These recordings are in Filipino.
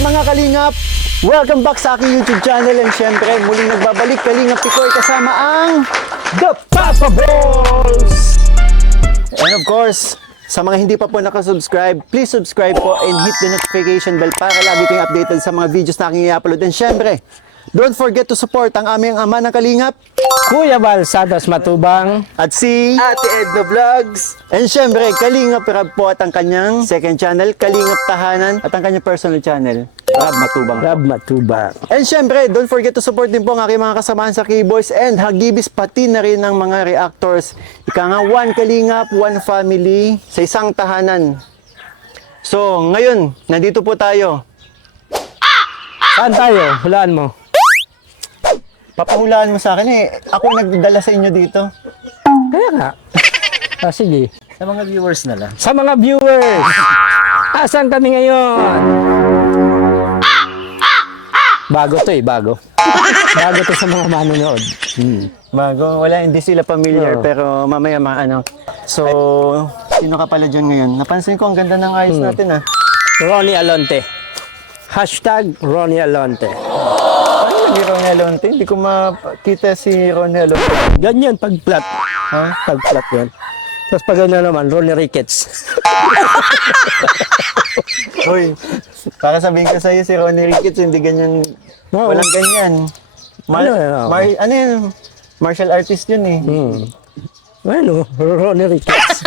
Mga kalingap, welcome back sa aking YouTube channel, and syempre muling nagbabalik Kalingap Pikoy kasama ang The Papa Balls! And of course, sa mga hindi pa po nakasubscribe, please subscribe po and hit the notification bell para lagi kayong updated sa mga videos na aking i-upload. And syempre, don't forget to support ang aming ama ng Kalingap, Kuya Bal Santos Matubang, at si Ate Edna Vlogs. And syempre, Kalingap Rab po at ang kanyang second channel, Kalingap Tahanan, at ang kanyang personal channel, Rab Matubang. Rab Matubang. And syempre, don't forget to support din po ang aking mga kasamahan sa K-Boys and Hagibis, pati na rin ng mga reactors. Ika nga, one Kalingap, one family sa isang tahanan. So, ngayon, nandito po tayo. Saan tayo? Hulaan mo. Papahulaan mo sa akin eh. Ako nagdala sa inyo dito. Kaya nga. Sige. Sa mga viewers na lang. Sa mga viewers, asan kami ngayon? Bago to eh, bago. Bago to sa mga manonood. Bago, wala, hindi sila familiar, Oo. pero mamaya ano. So, sino ka pala dyan ngayon? Napansin ko, ang ganda ng ayos natin ah. Ronnie Alonte. Hashtag Ronnie Alonte. Ano lagi Ronnie Alonte? Hindi ko makita si Ronnie Alonte. Ganyan, pag flat. Ha? Pag flat yan. Tapos pag ganyan naman, Ronnie Ricketts. Hoy, para sabihin ko sa'yo si Ronnie Ricketts, hindi ganyan, Oo. walang ganyan. Ano yun? Martial artist yun eh. Ano, Ronnie Ricketts.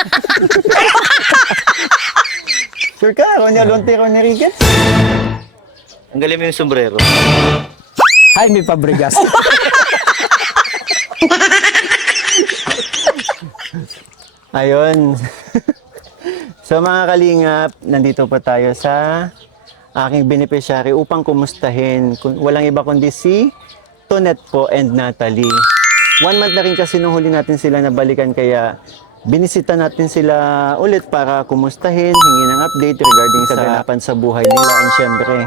Sure ka, Ronnie Alonte, Ronnie Ricketts? Ang galing mo yung sombrero. Jaime Fabregas. Ayun. So mga kalingap, nandito po tayo sa aking beneficiary upang kumustahin. Walang iba kundi si Tonet po and Natalie. 1 month na rin kasi nung huli natin sila nabalikan, kaya binisita natin sila ulit para kumustahin, hingi ng update regarding sa kaganapan sa buhay nila. And syempre,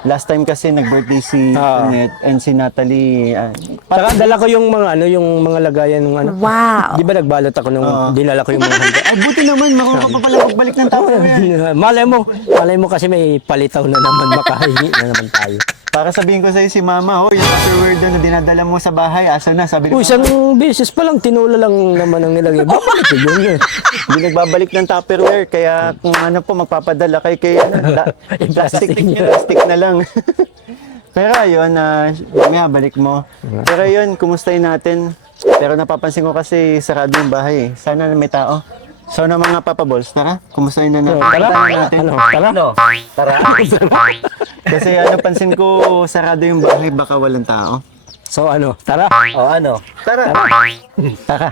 last time kasi nag-birthday si Tonet and si Natalie. Saka dala ko yung mga yung mga lagayan ng ano. Wow. Di ba nagbalot ako nung dinala ko yung mga handa? Ay, buti naman, makuha pa pala magbalik ng Tupperware. Malay mo kasi may palitaw na naman, makahingi na naman tayo. Para sabihin ko sa'yo si Mama, yung Tupperware doon na dinadala mo sa bahay, asa na? Sabi ko, Isang beses pa lang, tinula lang naman ang nilagay. Babalik yun. hindi nagbabalik ng Tupperware, kaya kung ano po, magpapadala kay plastic na lang. Pero ayun, may balik mo. Pero yun, kumustahin natin. Pero napapansin ko kasi sarado yung bahay. Sana may tao. So na mga Papa Balls, tara, kumustahin na natin. Tara, natin. tara. Tara. Kasi pansin ko sarado yung bahay, baka walang tao. So tara. O ano? Tara. Tara.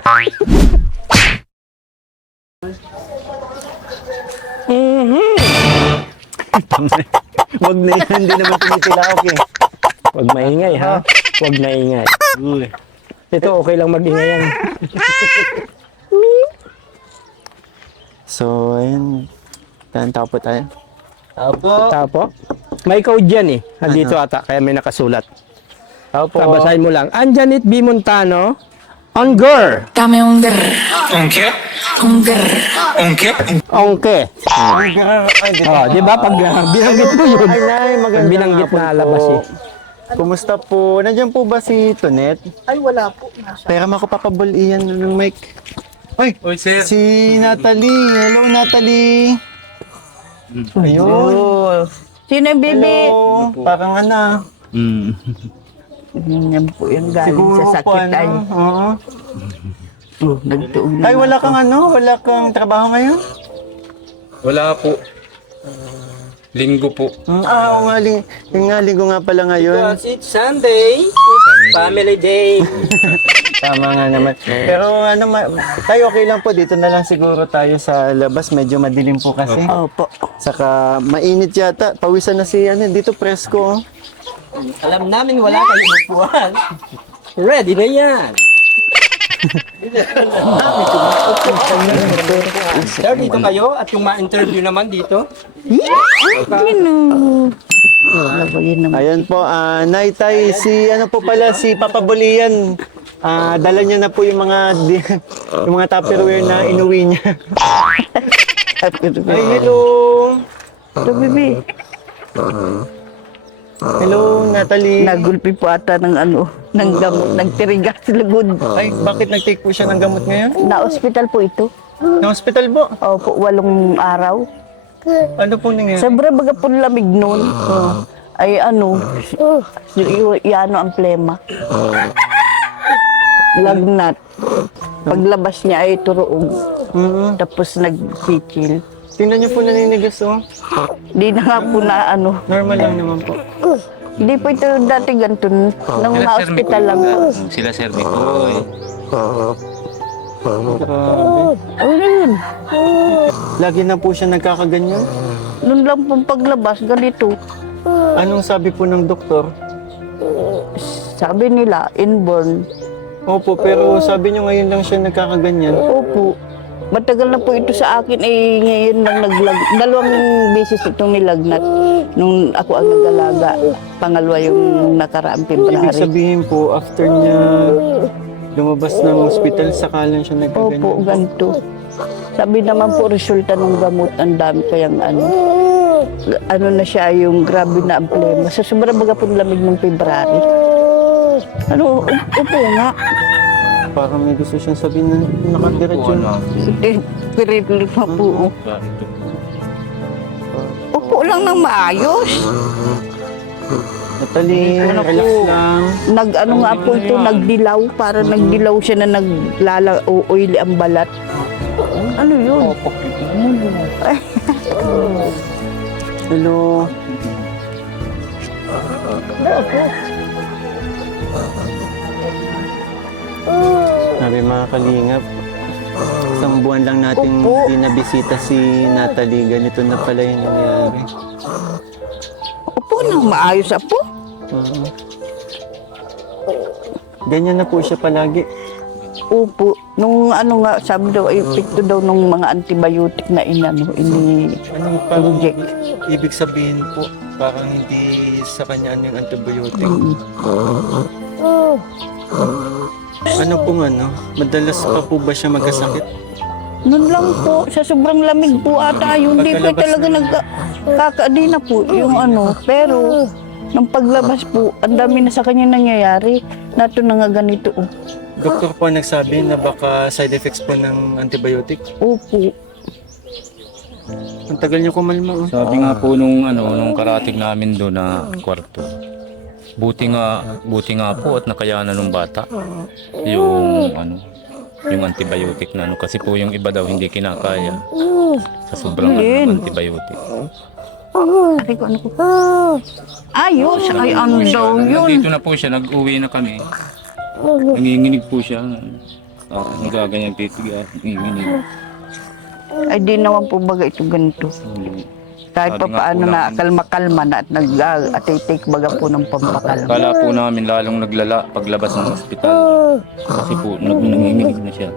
Wag na yun, hindi naman tumitilaok eh. Huwag maingay ha. Huwag maingay. Ito okay lang mag-ingay yan. So, ayun. Tao po tayo. Opo. Tapo. May code yan eh. Andito ata, kaya may nakasulat. Opo. Babasahin mo lang. Anjanit B. Montano. Ongger. Dame un grr. Ongke? Un grr. Ongke? Ongke. Ay, dito. Oh, di ba pag binanggit mo yun? Ay, nay, Pag magandang binanggit hapon na po. labas eh. Kumusta po? Nandiyan po ba si Tonet? Ay, wala po. Pera makapapabull iyan ng mic. Ay, Oy, sir. si Natalie. Hello, Natalie. Ayun. Sino yung bibi? Hello. Parang Yan po yung galing siguro sa po sakit ay. Oo. Nagtuog na. Ay, wala kang trabaho ngayon? Wala po. Linggo po. Oo nga, yung nga linggo nga pala ngayon. It's Sunday. Family day. Tama nga naman. Pero ano, tayo okay lang po. Dito na lang siguro tayo sa labas. Medyo madilim po kasi. Opo. Saka mainit yata. Pawisan na si ano, dito presko. Alam namin wala kayong upuan. Ready na yan. Sir, dito kayo at yung ma-interview naman dito. Ano ba yun naman? Ayan po, Nay Tay, si ano po pala, si Papa Bulian. Dala niya na po yung mga yung mga Tupperware na inuwi niya. Ay, hello. Ito, bibi. Hello, Natalie. Nagulpi po ata ng ano, ng gamot, ng tirigas sa lugod. Ay, bakit nag-take po siya ng gamot ngayon? Na-hospital po ito. Na hospital po. Opo, 8 araw. Ano po nangyari? Sobra baga po lamig noon. Ay ano, yano ang plema. Lagnat. Paglabas niya ay turuog. Tapos nagsichil. Tingnan niyo po naninigas, oh. Di na nga po na ano. Normal lang naman po. Hindi po ito dati ganito. Nang na-hospital lang po. Sila Sir Nicoy. Grabe. Ano yun? Lagi na po siya nagkakaganyan. Noon lang pong paglabas, ganito. Anong sabi po ng doktor? Sabi nila, inborn. Opo, pero sabi niyo ngayon lang siya nagkakaganyan. Opo. Matagal na po ito sa akin. Eh, ngayon lang dalawang beses itong nilagnat. Nung ako ang nag-alaga. Pangalawa yung nakaraang Ibig February. sabihin po, after niya lumabas ng hospital, saka lang siya nagkaganyan. Opo, ganito. Sabi naman po, resulta ng gamot, ang dami kayang ano na siya, yung grabe na ang plema. Sa sobrang baga po lamig ng February. Ano, opo nga. Parang may gusto siyang sabihin na nakadiretso. Piripili pa po. Upo lang ng maayos. Natalie, relax lang. Nag-ano nga po ito, nagdilaw. Para nagdilaw siya na oily ang balat. Ano yun? Hello. Sabi mga kalingap, isang buwan lang natin Opo. hindi nabisita si Natalie. Ganito na pala yung nangyari. Upo nang maayos apo. Oo. Ganyan na po siya palagi. Upo. Nung ano nga, sabi daw, epekto daw nung mga antibiotic na Anong inject. ibig sabihin po? Parang hindi sa kanya ano yung antibiotic. Ano pong ano? Madalas pa po ba siya magkasakit? Noon lang po, sa sobrang lamig po ata, yun di po Pagkalabas talaga nagkakaadi na po yung ano. Pero, nung paglabas po, ang dami na sa kanya nangyayari. Nato na nga ganito. Oh. Doktor po nagsabi na baka side effects po ng antibiotic. Opo. Ang tagal niyo kumalma. Oh. Sabi nga po nung karating namin doon na kwarto. Buti nga po at nakayanan ng bata yung yung antibiotic na kasi po yung iba daw hindi kinakaya sa sobrang ng antibiotic. Sabi ko, ano po? Ayos, ay ano daw yun. Nandito na po siya, nag-uwi na kami. Nanginginig po siya. Nagaganyan titig nanginginig. Ay di naman po baga ito ganito. Kahit pa Sabi nga paano po na namin- kalma-kalma na at nag-take baga po ng pampakalma. Kala po namin lalong naglala paglabas ng ospital. Kasi po nanginginig na siya.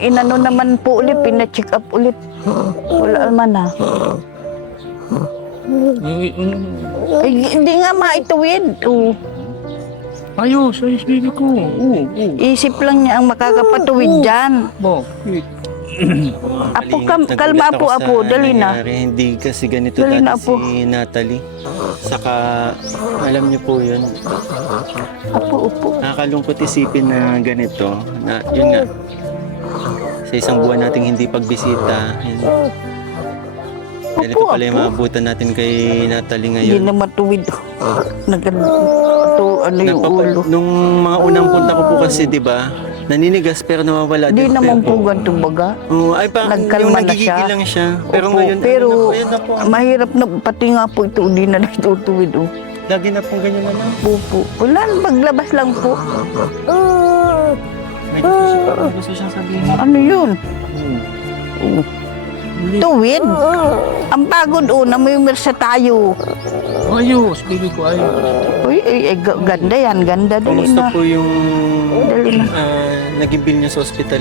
Inano naman po ulit, pina-check up ulit. Wala naman na. Ay, hindi nga maituwid. Ayos, baby ko. Isip lang niya ang makakapatuwid dyan. Bakit? Apo, Nagulat kalma ako po, sa apo, dali na. nangyari. Hindi kasi ganito Dali dati na, apo. si Natalie. Saka, alam niyo po yun. Apo, upo. Nakakalungkot isipin na ganito. Na, yun nga. Sa isang buwan nating hindi pagbisita. Yun. Ganito Opo, pala yung apo. maabutan natin kay Natalie Hindi ngayon. na matuwid. Ano yung ulo. Nung mga unang punta ko po kasi, di ba, naninigas pero nawawala Di din. naman pero, po ganito baga. ay parang yung Nagkalma na nagigigil siya. lang siya. Pero Opo, ngayon, pero ano na po, ayan na po. mahirap na, pati nga po ito, di na natutuwid. Oh. Lagi na pong ganyan na lang. Po. Wala, maglabas lang po. May gusto siyang sabihin. Ano yun? Tuwid. Ang pagod una, may umirsa tayo. Ayos, baby ko, ayos. Uy, ganda yan, ganda. Dali Kumusta na. po yung Dali na. naging bill niyo sa ospital?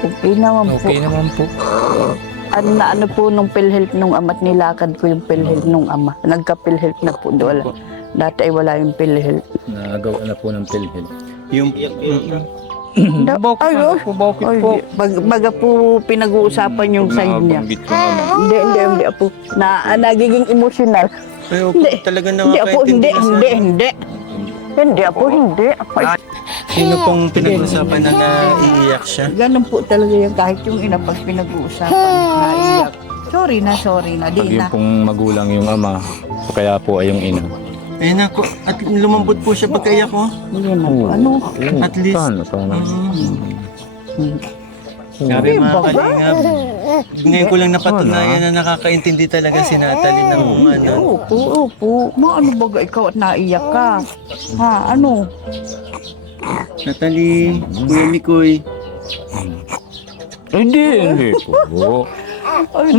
Okay naman po. Okay naman po. Ano po nung PhilHealth nung ama't nilakad ko yung PhilHealth nung ama. Nagka-PhilHealth na po. Wala. Dati ay wala yung PhilHealth. Nagawa na po ng PhilHealth. Yung Ayun. Bakit po? Baga po pinag-uusapan yung side niya. Nabanggit ko naman. Hindi po. Nagiging emotional. ay, Hindi. talaga Hindi po, nakakaintindi hindi. Sino pong pinag-uusapan na naiiyak siya? Ganun po talaga yan kahit yung ina pag pinag-uusapan, naiyak. Sorry na, Pag di yung na. pong magulang yung ama, kaya po ay yung ina. Ayun ako, at lumambot po siya pagkaiyak ko. Hindi na po. Ano? At least. Sana. Grabe Hindi mga ba? kalingap. Ngayon ko lang napatunayan na nakakaintindi talaga si Natalie ng ano. Opo. Ano ba ikaw at naiyak ka? Ha, ano? Natalie, Kuya Mikoy. Hindi po. Ay,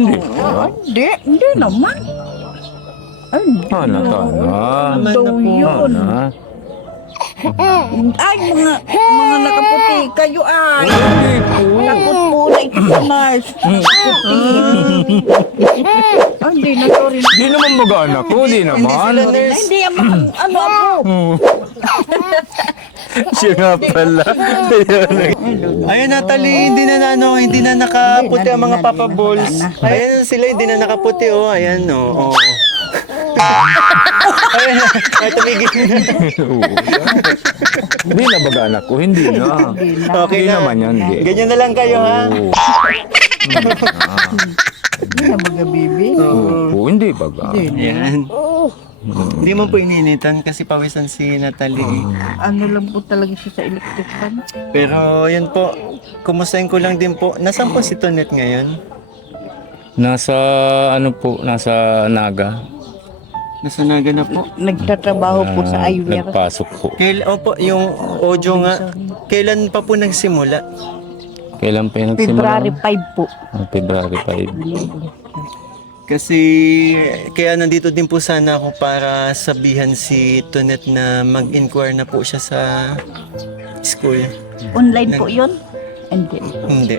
hindi naman. Ay, Sana. daw yun. Ay, mga nakaputi, kayo ay. Takot po na ito sa nurse. Nakaputi. Ay, hindi na, sorry na. Di naman mag-anak ko, di naman. Hindi, ano ako? Siya nga pala. Ayun Natalie, hindi na nakaputi ang mga Papa Balls. Ayan sila, hindi na nakaputi oh. Ayan oh. Ayun, ay tumigil na. Di na mag-anak ko, hindi na. Okay Hindi na. naman yan, di. Ganyan na lang kayo ha. Oo. Hindi na mga-baby. Oo, hindi baga. Ayan. Hindi mo po ininitan kasi pawisan si Natalie. Ano lang po talaga siya sa electric fan. Pero yun po, kumustahin ko lang din po. Nasaan po si Tonet ngayon? Nasa nasa Naga. Nasa Naga na po. Nagtatrabaho po sa Iwer. Nagpasok po. Opo, yung audio nga, kailan pa po nagsimula? Kailan pa yung nagsimula? February 5 po. February 5. Kasi kaya nandito din po sana ako para sabihan si Tonet na mag-inquire na po siya sa school. Online po yun? Hindi. Hindi.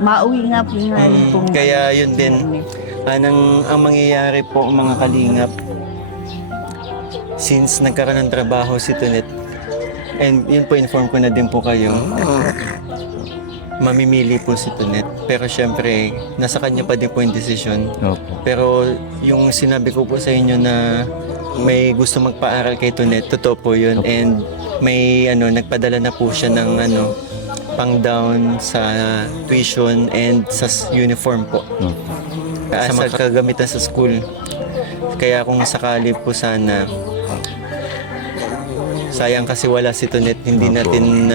Mauwi nga po nga yun po. Kaya yun din, ang mangyayari po mga kalingap, since nagkaroon ng trabaho si Tonet, and yun po inform ko na din po kayo, mamimili po si Tonet. Pero syempre, nasa kanya pa din po yung desisyon. Opo. Pero yung sinabi ko po sa inyo na may gusto magpaaral kay Tonet, totoo po yun. And may nagpadala na po siya ng pang down sa tuition and sa uniform po. Sa kagamitan sa school. Kaya kung sakali po sana, sayang kasi wala si Tonet, hindi natin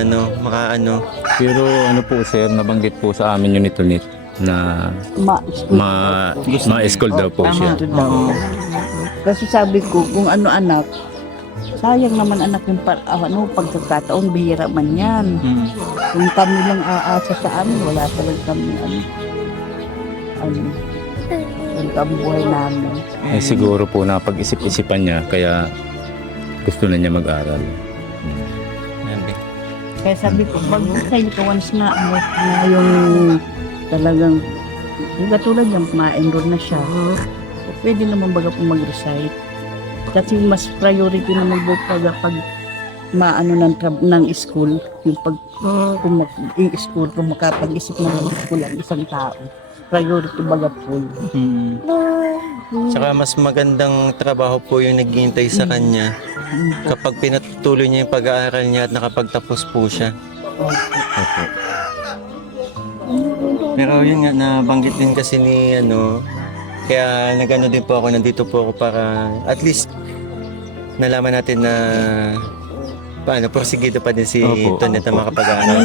Pero po sir, nabanggit po sa amin yun ni Tonet na ma-school daw po siya. Kasi sabi ko, kung ano anak, sayang naman anak yung pagkakataon, bihira man yan. Kung kami lang aasa sa amin, wala talaga kami ang buhay namin. Eh siguro po napag-isip-isipan niya kaya gusto na niya mag-aral. Kaya sabi ko, pag sa'yo ka once na yung talagang, yung katulad yung ma-enroll na siya, pwede naman baga po mag-recite. Kasi mas priority naman po pag ng school, yung school, kung makapag-isip na ng school ang isang tao. Priority baga po. Saka mas magandang trabaho po yung naghihintay sa kanya kapag pinatuloy niya yung pag-aaral niya at nakapagtapos po siya. Opo. Pero yun nga, nabanggit din kasi ni kaya din po ako, nandito po ako para at least nalaman natin na paano, porsigido pa din si Opo. Tonet na makapag-aaral.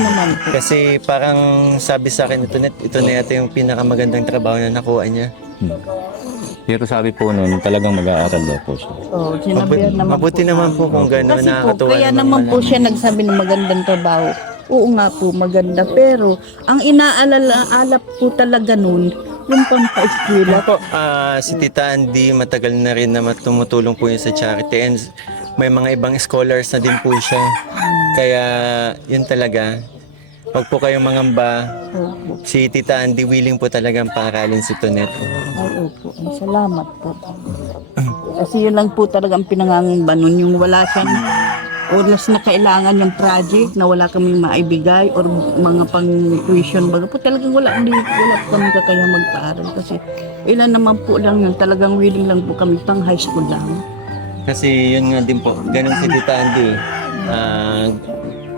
Kasi parang sabi sa akin ni Tonet, ito na yata yung pinakamagandang trabaho na nakuha niya. Pero sabi po noon, talagang mag-aaral daw po siya. Oh, sinabihan naman Mabuti naman po kung gano'n, Kasi po, nakakatuwa kaya naman po siya nagsabi ng magandang trabaho. Oo nga po, maganda. Pero, ang inaalala po talaga nun, yung pampaeskwela. Po, si Tita Andy, matagal na rin na tumutulong po yun sa charity and may mga ibang scholars na din po siya. Kaya yun talaga, wag po kayong mangamba. Opo. Si Tita Andy willing po talagang paaralin si Tonet. Ay, opo. Salamat po. Kasi yun lang po talagang pinangangamba nun, yung wala siyang oras na kailangan yung project na wala kaming maibigay or mga pang tuition baga po talagang wala po kami kakaya magpaaral kasi ilan naman po lang yun talagang willing lang po kami pang high school lang. Kasi yun nga din po, ganun si Tita Andy.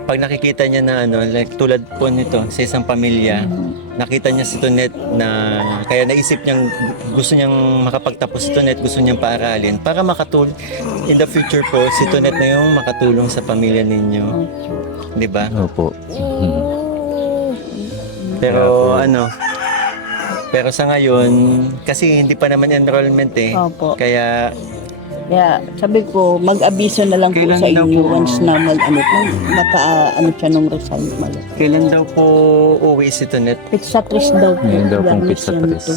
Pag nakikita niya na ano, like tulad po nito sa isang pamilya, nakita niya si Tonet na kaya naisip niyang gusto niyang makapagtapos si Tonet, gusto niyang paaralin para makatulong in the future po si Tonet na yung makatulong sa pamilya ninyo. 'Di ba? Opo. Pero ano, pero sa ngayon kasi hindi pa naman enrollment eh. Opo. Kaya Sabi ko, mag-abiso na lang po Kailan sa daw inyo po? once na naka-ano siya nung resign malo. kailan daw po uwi si Tonet? Pizza Tris daw po. Ngayon daw pong Yan, pizza yan tres. to.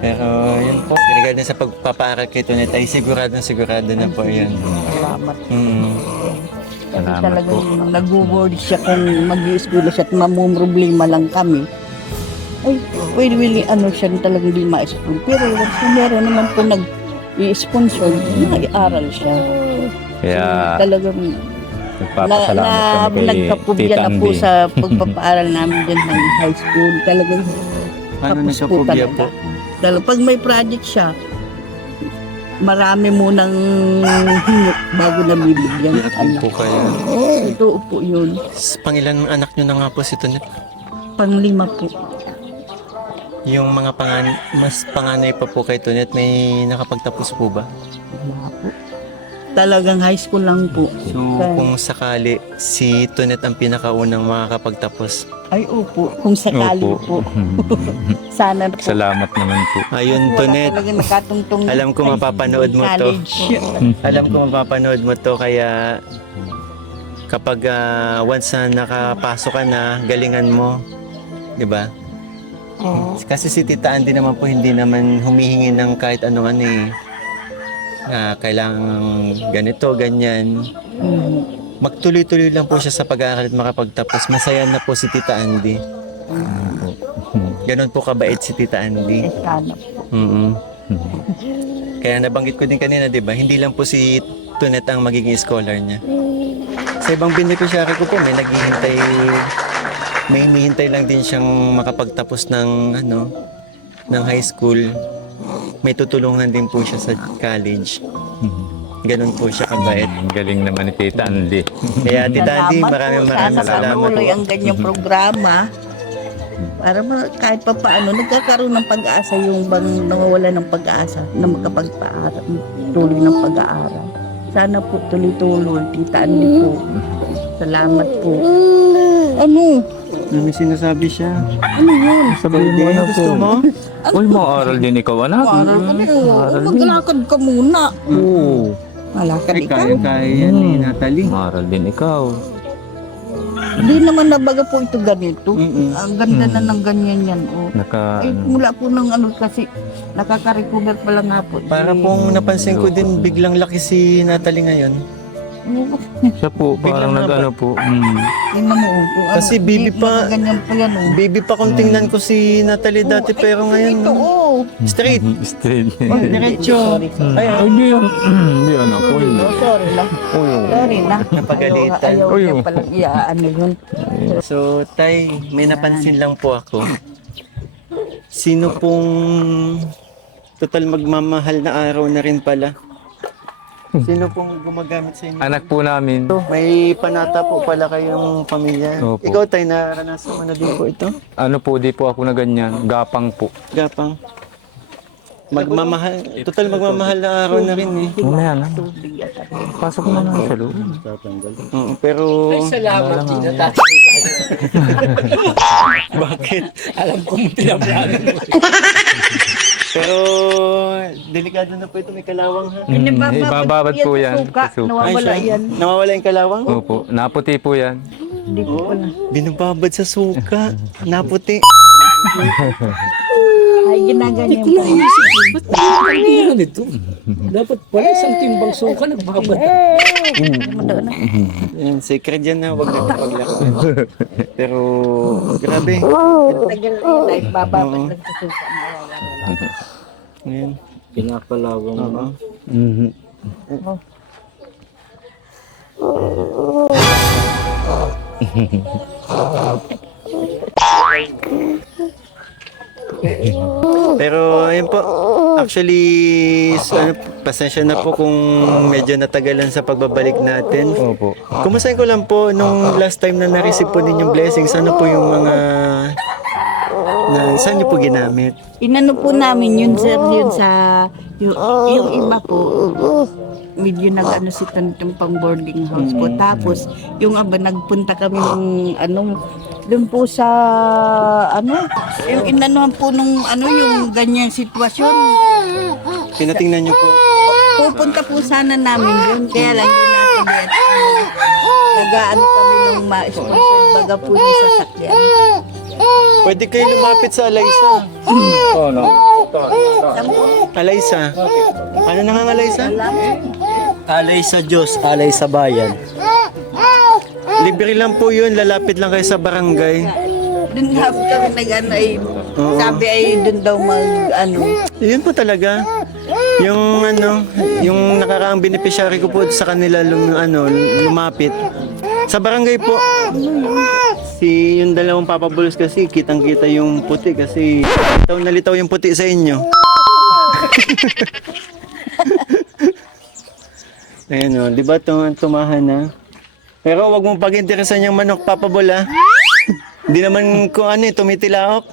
Pero yun po, regarding sa pagpapaaral kay Tonet ay sigurado na po yan. Salamat. Mm. Kasi Salamat talagang nag-worry siya kung mag-i-school siya at mamumroblema lang kami. Ay, pwede ano siya talagang di ma-school. Pero once na meron naman po i-sponsor, nag-aaral siya. Kaya Talagang nagpapasalamat kami kay nagkapubya Tita na po Andy. sa pagpapaaral namin dyan ng high school. Talagang Paano tapos po nagkapubya talaga. po? Talagang pag may project siya, marami munang hingi bago nabibigyan. Ano po kaya? Ito po yun. Pangilan anak nyo na nga po si Tonet? Panglima po. Yung mga mas panganay pa po kay Tonet, may nakapagtapos po ba? Wala po. Talagang high school lang po. So kung sakali, si Tonet ang pinakaunang makakapagtapos. Ay, opo. Kung sakali Opo. po. Sana po. Salamat naman po. Ayun Wala Tonet, talagang nakatungtong alam ko mapapanood mo to. college. Alam ko mapapanood mo to kaya kapag once na nakapasok ka na, galingan mo. 'Di ba? Oo. Kasi si Tita Andy naman po hindi naman humihingi ng kahit anong ano eh. Kailangan ganito, ganyan. Magtuloy-tuloy lang po siya sa pag-aaral at makapagtapos. Masaya na po si Tita Andy. Ganon po kabait si Tita Andy. Sana po. Mm-mm. Kaya nabanggit ko din kanina, 'di ba? Hindi lang po si Tonet ang magiging scholar niya. Sa ibang beneficiary ko po may hinihintay lang din siyang makapagtapos ng ng high school. May tutulungan din po siya sa college. Ganon po siya kabait. Ang galing naman ni Tita Andy. Kaya Tita Andy, maraming Sana salamat patuloy po. ang ganyang programa. Para kahit pa paano, nagkakaroon ng pag-asa yung bang nawawala ng pag-asa na makapagpaaral, tuloy ng pag-aaral. Sana po tuloy-tuloy, Tita Andy po. Salamat po. Ano? May sinasabi siya. Ano yun? Sabihin mo na Gusto po. mo? Uy, mag-aaral din ikaw, anak. Paaral ka na. Maglakad ka muna. Oo. Malakad Ay, ikaw. kaya yan eh, Natalie. Mag-aaral din ikaw. Hindi naman nabaga po ito ganito. Mm-mm. Ang ganda na ng ganyan yan. Oh. Naka, Mula po ng ano kasi nakaka-recover pa lang nga po. Para pong napansin ko din, biglang laki si Natalie ngayon. siya po, parang Biglang nag-ano po. Tingnan mo po. Kasi baby pa- Ganyan pa yan oh. Baby pa kung tingnan ko si Natalie dati, pero ngayon, Ito oh. straight. Straight. Diretso. Sorry. Ay, Hindi yan. Hindi yan ako. Hindi. Sorry lang. Sorry na. Napagalitan. Ayaw Uy, niya oh. palang iaano yun. So, Tay, may napansin lang po ako. Sino pong total magmamahal na araw na rin pala? Sino pong gumagamit sa inyo? Anak po namin. May panata po pala kayong pamilya. Opo. Ikaw, Tay, naranasan mo na din po ito? Ano po, di po ako na ganyan. Gapang po. Gapang. Magmamahal. Total magmamahal na araw na rin eh. Mamaya na. Pasok mo na sa loob. Oo, pero... Salamat din na Bakit? Alam ko mo pinaplano mo. Pero... Delikado na po ito. May kalawang ha. Ibababad po yan. Suka, Sa suka. nawawala siya. yan. Nawawala yung kalawang? Opo, naputi po yan. Hindi ko pala. Binababad sa suka. Naputi. Ay, ginaganyan Kung pa. naisip ko, ba't kailangan nito? Dapat pala isang timbang suka nagbabad. Yan, secret yan na. Huwag na paglako. Pero... Grabe. Tagal na yun, ay bababad Oo. nagsusuka. Ayan. Pinakalawang Oo. Pero ayun po, actually, ano, pasensya na po kung medyo natagalan sa pagbabalik natin. Opo. Kumustahin ko lang po nung last time na na-receive po ninyong blessings, ano po yung mga saan niyo po ginamit? Inano po namin yun, sir, yun sa... Yung iba po, medyo nag-ano si Tantong pang boarding house po. Tapos, yung iba, nagpunta kami ng doon po sa, yung inanuhan po nung, yung ganyang sitwasyon. Tinatingnan niyo po. Pupunta po sana namin yun, kaya lang yun natin yan. Nag-ano kami ng ma-sponsor, baga po yung sasakyan. Pwede kayo lumapit sa Alaysa. Oo, no? Alaysa. Ano na nga Alaysa? Alay sa Diyos, alay sa bayan. Libre lang po yun, lalapit lang kayo sa barangay. Doon nga po kami nag-ano ay, sabi ay doon daw Yun po talaga. Yung nakaraang beneficiary ko po sa kanila lumapit. Sa barangay po. Yung dalawang papabulos kasi kitang-kita yung puti kasi litaw na litaw yung puti sa inyo. Ayan o, di ba tumahan na? Pero wag mong pag-interesan yung manok papabula. Hindi naman kung tumitilaok.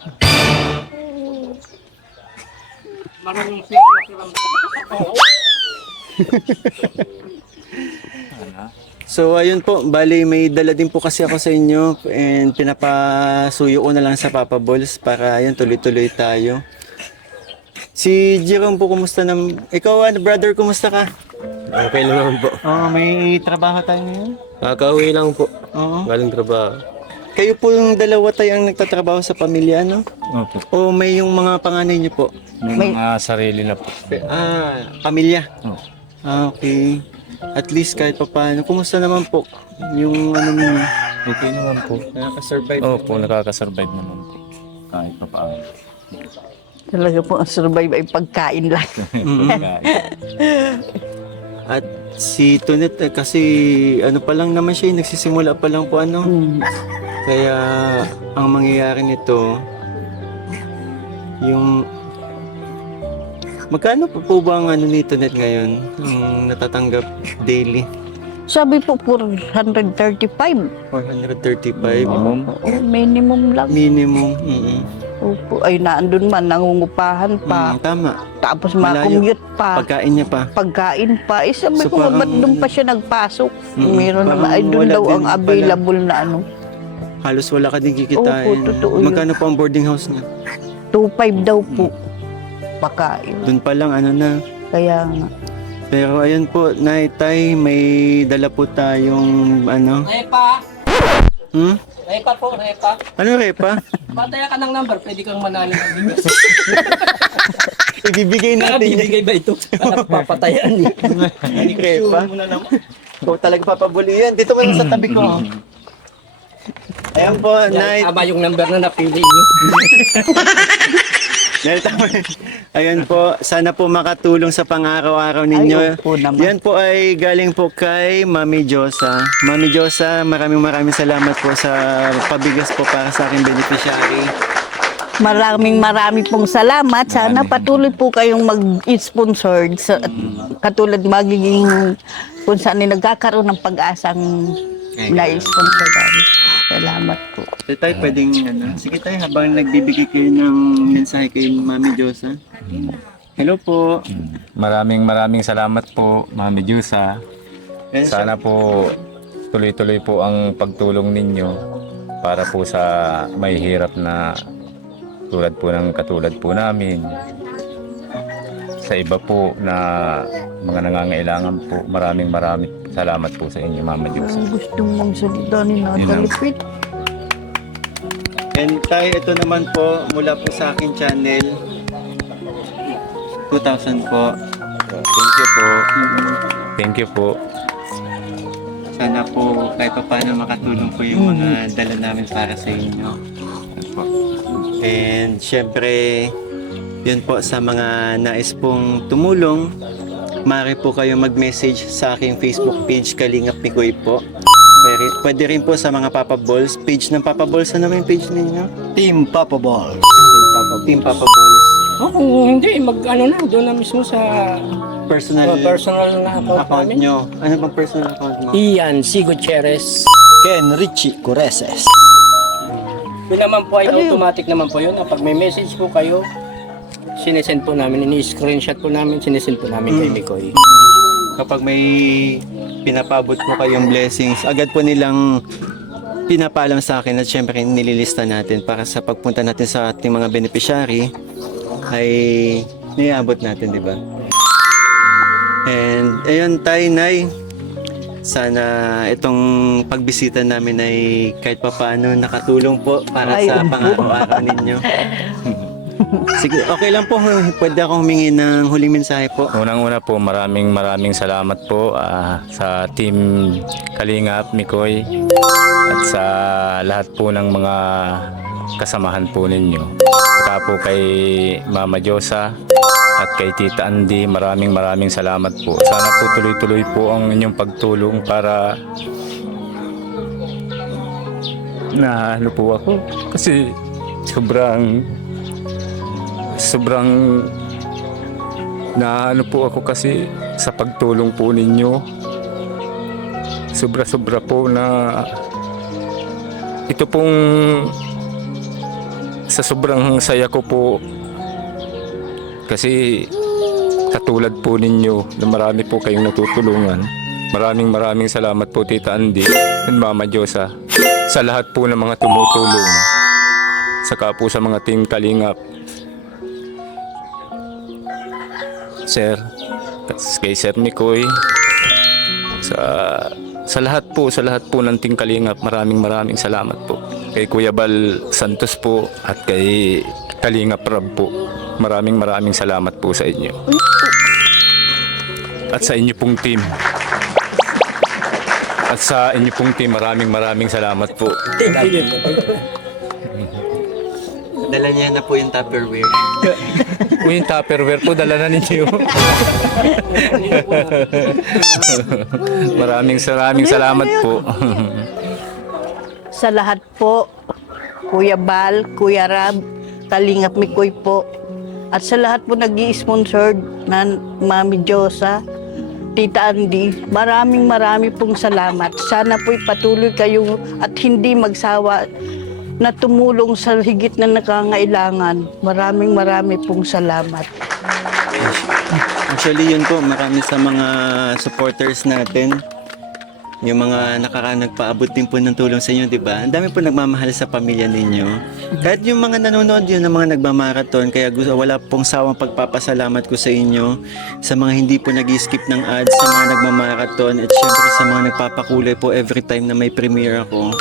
So ayun po, bali may dala din po kasi ako sa inyo and pinapasuyo ko na lang sa Papa Balls para ayun tuloy-tuloy tayo. Si Jerome po, kumusta na? Ikaw, brother, kumusta ka? Okay naman po. May trabaho tayo ngayon? Kakauwi lang po. Oo. Galing trabaho. Kayo po yung dalawa tayo ang nagtatrabaho sa pamilya, no? Opo. O may yung mga panganay niyo po? May mga sarili na po. Pamilya? Oo. Okay. At least kahit pa paano. Kumusta naman po yung ninyo? Okay naman po. Nakaka-survive? Opo, nakaka-survive naman po. Kahit pa paano. Talaga po ang survive ay pagkain lang. At si Tonet kasi pa lang naman siya, nagsisimula pa lang po Kaya ang mangyayari nito, yung magkano po ba ang ni Tonet ngayon? Ang natatanggap daily? Sabi po 435. 435 Minimum. Minimum lang. minimum. Opo. Ay, naandun man, nangungupahan pa. Tama. Tapos Malayo. makommute pa. Pagkain niya pa. Pagkain pa. Eh, sabi So, ko, parang- ba't doon pa siya nagpasok? Meron parang naman. Ay, doon wala daw din ang pala. available na Halos wala ka din kikitain. Opo, totoo yun. Magkano po ang boarding house niya? 2.5 daw po. Pagkain. Doon pa lang na. Kaya nga. Pero ayun po, Tay, may dala po tayong Repa! Repa po, repa. Ano repa? Pataya ka ng number, pwede kang manalo ng bigas. Ibibigay natin yan. Bibigay ba ito? Papatayan niya. Repa? Ikaw talaga papabuli yan. Dito ka lang sa tabi ko. Ayan po, Nay. Tama yung number na napili niyo. Ayan po, sana po makatulong sa pang-araw-araw ninyo. Ay, opo naman. Yan po ay galing po kay Mami Josa. Mami Josa, maraming salamat po sa pabigas po para sa aking beneficiary. Maraming pong salamat. Sana patuloy po kayong mag-sponsored. Katulad magiging kung saan nagkakaroon ng pag-asang na-sponsor namin. Salamat po. So, tayo pwedeng, sige tayo, habang nagbibigay kayo ng mensahe kay Mami Josa, Hello po. Maraming salamat po, Mami Jusa. Sana po tuloy-tuloy po ang pagtulong ninyo para po sa may hirap na tulad po ng katulad po namin. Sa iba po na mga nangangailangan po, maraming salamat po sa inyo, Mama Jusa. Ang gusto mong salita ni Natalipit. And tayo, ito naman po, mula po sa aking channel, 2,000 po. Thank you po. Thank you po. Sana po kahit pa paano makatulong po yung mga dala namin para sa inyo. Yan po. And syempre, yun po sa mga nais pong tumulong, maaari po kayo mag-message sa aking Facebook page, Kalingap Mikoy po. Pwede rin po sa mga Papa Balls. Page ng Papa Balls, ano naman yung page ninyo? Team Papa Ball. Team Papa Balls. Kung hindi, ano na, doon na mismo sa Personal na account account namin. nyo. Ano bang personal account mo? Ian C. Gutierrez. Ken Richie Cureses. Yun naman po ay automatic naman po yun. Pag may message po kayo, sinesend po namin, ini-screenshot po namin, sinesend po namin kay Mikoy. Kapag may pinapabot po kayong blessings, agad po nilang pinapalam sa akin at syempre nililista natin para sa pagpunta natin sa ating mga beneficiary ay niabot natin, di ba? And ayun tayo, Nay. Sana itong pagbisita namin ay kahit papaano nakatulong po para sa pang-araw-araw ninyo. Sige, okay lang po. Pwede akong humingi ng huling mensahe po. Unang-una po, maraming salamat po sa Team Kalingap Mikoy at sa lahat po ng mga kasamahan po ninyo. Saka po kay Mama Josa at kay Tita Andy, maraming salamat po. Sana po tuloy-tuloy po ang inyong pagtulong para na ano po ako kasi sobrang na ano po ako kasi sa pagtulong po ninyo. Sobra po na ito pong sa sobrang saya ko po kasi katulad po ninyo na marami po kayong natutulungan. Maraming salamat po Tita Andy and Mama Josa sa lahat po ng mga tumutulong. Saka po sa mga Team Kalingap. Sir, kay Sir Mikoy, sa lahat po ng Team Kalingap, maraming salamat po. Kay Kuya Bal Santos po at kay Kalingap Rab po. Maraming salamat po sa inyo. At sa inyo pong team. At sa inyo pong team, maraming salamat po. Dala niya na po yung Tupperware. Yung Tupperware po, dala na ninyo. maraming salamat po. Sa lahat po, Kuya Bal, Kuya Rab, Kalingap Mikoy po. At sa lahat po nag-i-sponsored na Mami Josa, Tita Andy, maraming pong salamat. Sana po'y patuloy kayo at hindi magsawa na tumulong sa higit na nakangailangan. Maraming pong salamat. Actually, yun po, marami sa mga supporters natin. Yung mga nagpaabot din po ng tulong sa inyo, di ba? Ang dami po nagmamahal sa pamilya ninyo. Kahit yung mga nanonood yun, ng mga nagmamarathon, kaya wala pong sawang pagpapasalamat ko sa inyo, sa mga hindi po nag-skip ng ads, sa mga nagmamarathon, at syempre sa mga nagpapakulay po every time na may premiere ako.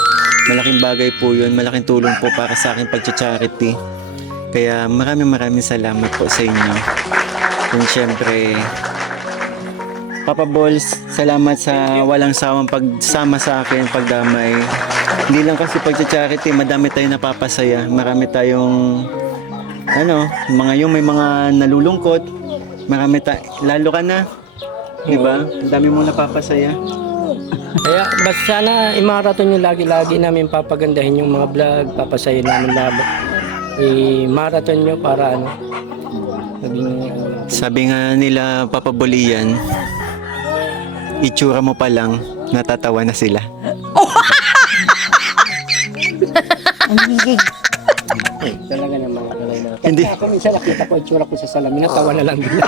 Malaking bagay po yun, malaking tulong po para sa akin pag-charity. Kaya maraming salamat po sa inyo. And syempre, Papa Balls, salamat sa walang sawang pagsama sa akin, pagdamay. Hindi lang kasi pag-charity, madami tayong napapasaya. Marami tayong, yung may mga nalulungkot. Lalo ka na. Di ba? Ang dami mong napapasaya. Kaya basta sana i-marathon nyo lagi namin papagandahin yung mga vlog, papasayin namin lahat. I-marathon nyo para Sabi nga nila, Papa Bolian, itsura mo pa lang, natatawa na sila. Ang higig. talaga naman. Hindi. Ako minsan nakita ko, itsura ko sa salamin, natawa na lang bigla.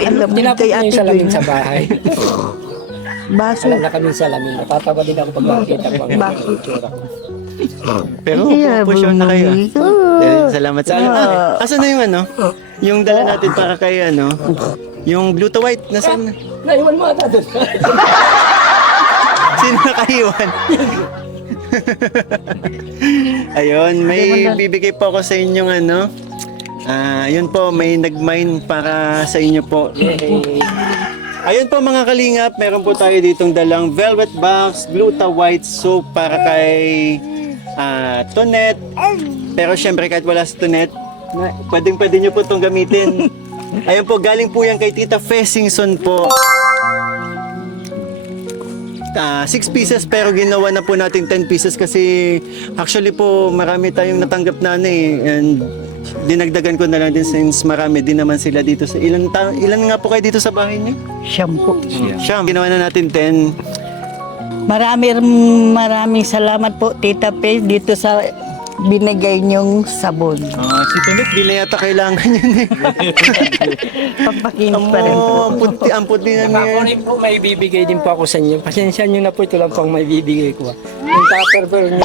Alam mo Tinapos kay niya Ate yung salamin Joy. sa bahay. Baso. Wala na kami salamin. Natatawa din ako pag nakita ko ang itsura ko. Pero Yeah, po siya na kayo. bumili. Salamat sa asan na yung ano? Yung dala natin para kay ano? Yung Blue to White, nasaan na? Naiwan mo ata doon. Sino nakaiwan? Ayun, may bibigay po ako sa inyong ano. Yun po, may nag-mine para sa inyo po. Ayun po mga kalingap, meron po tayo ditong dalang Velvet Box, Gluta White Soap para kay Tonet. Pero syempre kahit wala si Tonet, pwede nyo po itong gamitin. Ayun po, galing po yan kay Tita Fessingson po. 6 pieces pero ginawa na po natin 10 pieces kasi actually po marami tayong natanggap na and dinagdagan ko na lang din since marami din naman sila dito sa ilan nga po kayo dito sa bahay niyo? Shampoo. Siyam. Ginawa na natin 10. Maraming salamat po, Tita Faith, dito sa binigay niyong sabon. Si Tonet, di na yata kailangan yun eh. Pampakinis pa rin po. Ang puti na Ako niya. rin po, may bibigay din po ako sa inyo. Pasensya nyo na po, ito lang pang may bibigay ko. Yung tupperware nyo.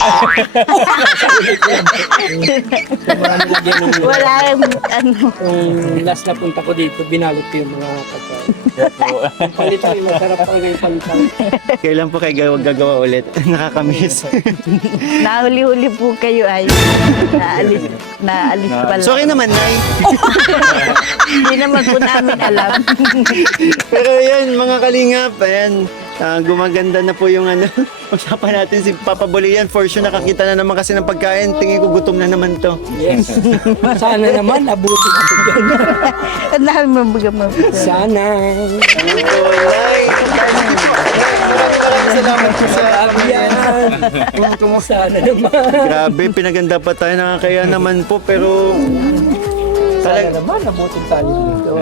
Wala ano. Yung last na punta ko dito, binalot ko yung mga pagkain. Palitan yung masarap talaga yung palitan. Kailan po kayo gagawa ulit? Nakakamiss. Nahuli-huli po kayo ay naalis pala. Sorry naman, Nay. Hindi naman po namin alam. Pero yan, mga kalingap, ayan, gumaganda na po yung ano, usapan natin si Papa Bolian. For sure, nakakita na naman kasi ng pagkain. Tingin ko gutom na naman to. Yes. Sana naman, abutin ako dyan. Ang dami mabaga Sana. Nay, salamat po sa Yan. Sana naman. Grabe, pinaganda pa tayo. Nakakaya naman po, pero Sana naman, abutin tayo dito.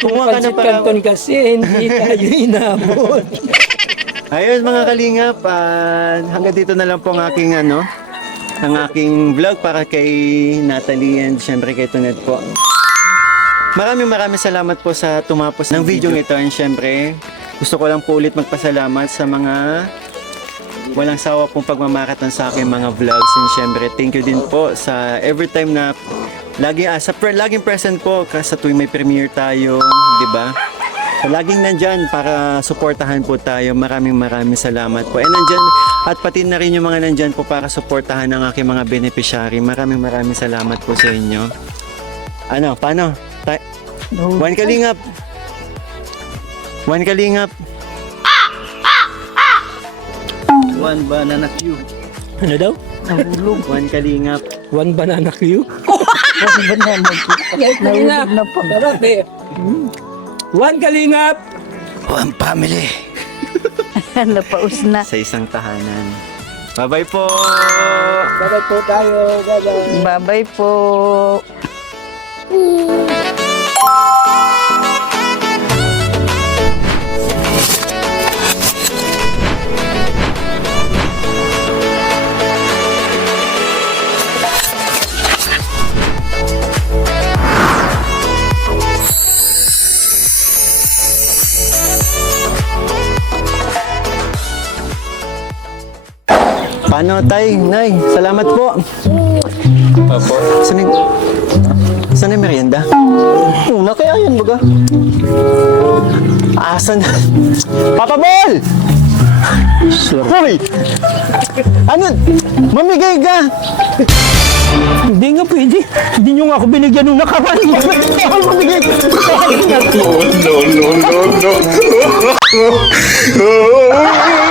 kumuha ka na Pansit para... Canton kasi, hindi tayo inabot. Ayun mga kalingap, hanggang dito na lang po ang aking ano, ang aking vlog para kay Natalie and syempre kay Tonet po. Maraming salamat po sa tumapos ng video ito and syempre gusto ko lang po ulit magpasalamat sa mga walang sawa pong pagmamakatan sa aking mga vlogs and syempre thank you din po sa every time na laging present po sa tuwing may premiere tayo, di ba? So, laging nandyan para suportahan po tayo. Maraming salamat po. And nandyan, at pati na rin yung mga nandyan po para suportahan ng aking mga beneficiary. Maraming salamat po sa inyo. Ano, paano? One kalingap. One kalingap. One banana cue. Ano daw? One kalingap. One banana cue? Nahulog na po. Sarap eh. One kalingap! One family. Napaus na. Sa isang tahanan. Bye-bye po! Bye-bye po tayo. Bye-bye. Bye-bye po. Paano, Tay? Nay, salamat po. Opo. Saan yung merienda? Una, kaya yan, baga. Asan? Papa Bol! Hoy! Ano? Mamigay ka! Hindi nga pwede. Hindi nyo nga ako binigyan nung nakaraan. Mamigay ka! No, no, no, no.